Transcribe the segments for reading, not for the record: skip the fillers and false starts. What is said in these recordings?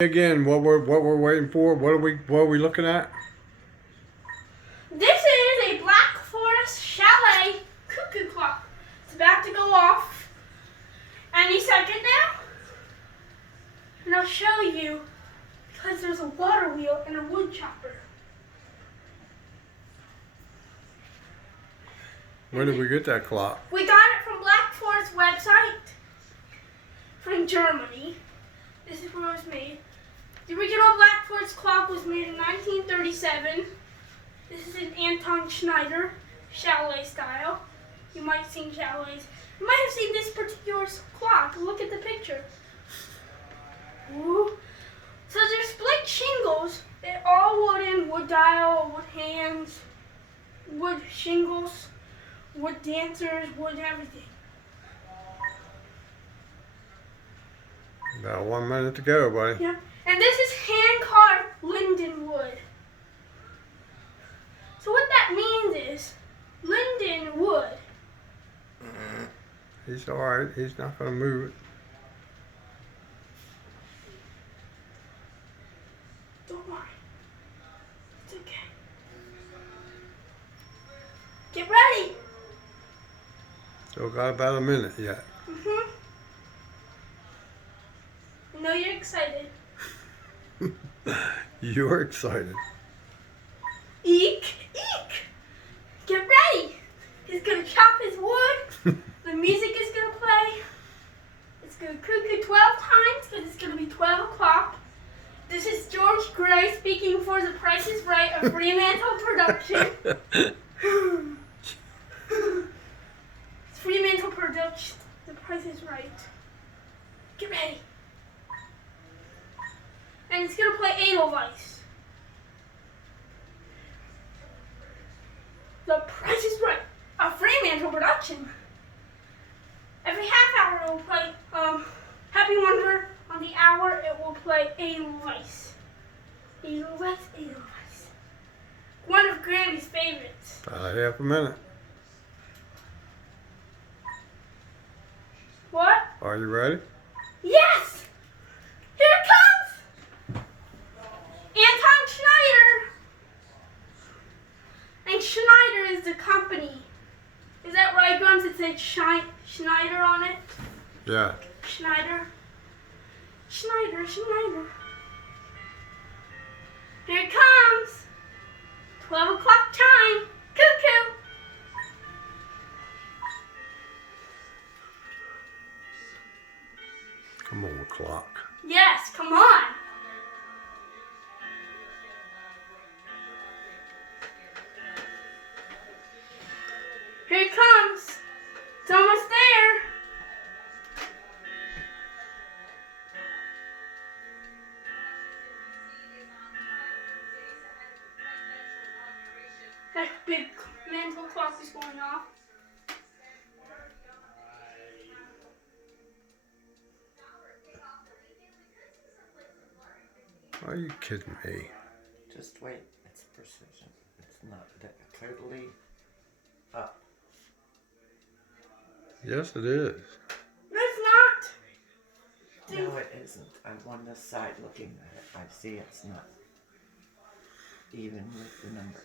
Again, what we're waiting for? What are we looking at? This is a Black Forest Chalet cuckoo clock. It's about to go off any second now. And I'll show you because there's a water wheel and a wood chopper. Where did we get that clock? We got it from Black Forest website from Germany. This is where it was made. The original Black Forest clock was made in 1937. This is an Anton Schneider chalet style. You might have seen chalets. You might have seen this particular clock. Look at the picture. Ooh. So they're split shingles. They're all wooden, wood dial, wood hands, wood shingles, wood dancers, wood everything. About 1 minute to go, buddy. Yeah. And this is hand-carved linden wood. So what that means is linden wood. He's alright. He's not going to move it. Don't worry. It's okay. Get ready. Still got about a minute yet. I know you're excited. You're excited. Eek, eek. Get ready. He's going to chop his wood. The music is going to play. It's going to cuckoo 12 times because it's going to be 12 o'clock. This is George Gray speaking for The Price is Right of Fremantle Production. It's Fremantle Production. The Price is Right. Get ready. And it's going to play Edelweiss. The Price is Right, a Fremantle production. Every half hour it will play Happy Wonder. On the hour it will play Edelweiss. Edelweiss, Edelweiss. One of Grammy's favorites. About half a minute. What? Are you ready? Yes! Here it comes! Anton Schneider! And Schneider is the company. Is that right, Grums? It said Schneider on it? Yeah. Schneider. Schneider, Schneider. Here it comes. 12 o'clock chime. Cuckoo. Come on, clock. Yes, come on. Here it comes. It's almost there. That big mantle clock is going off. Are you kidding me? Just wait. It's precision. It's not totally up. Yes, it is. It's not. No, it isn't. I'm on this side looking at it. I see it's not even with the number.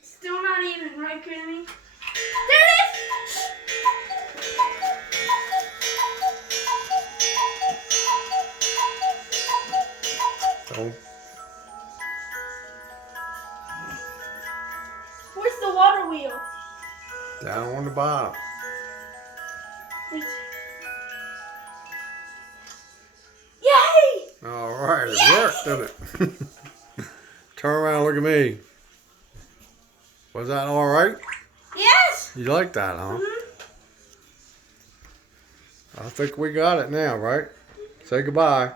It's still not even, right, Granny? There it is! Don't. Where's the water wheel? Down on the bottom. Yay! Alright, it worked, didn't it? Turn around, look at me. Was that alright? Yes! You like that, huh? I think we got it now, right? Say goodbye.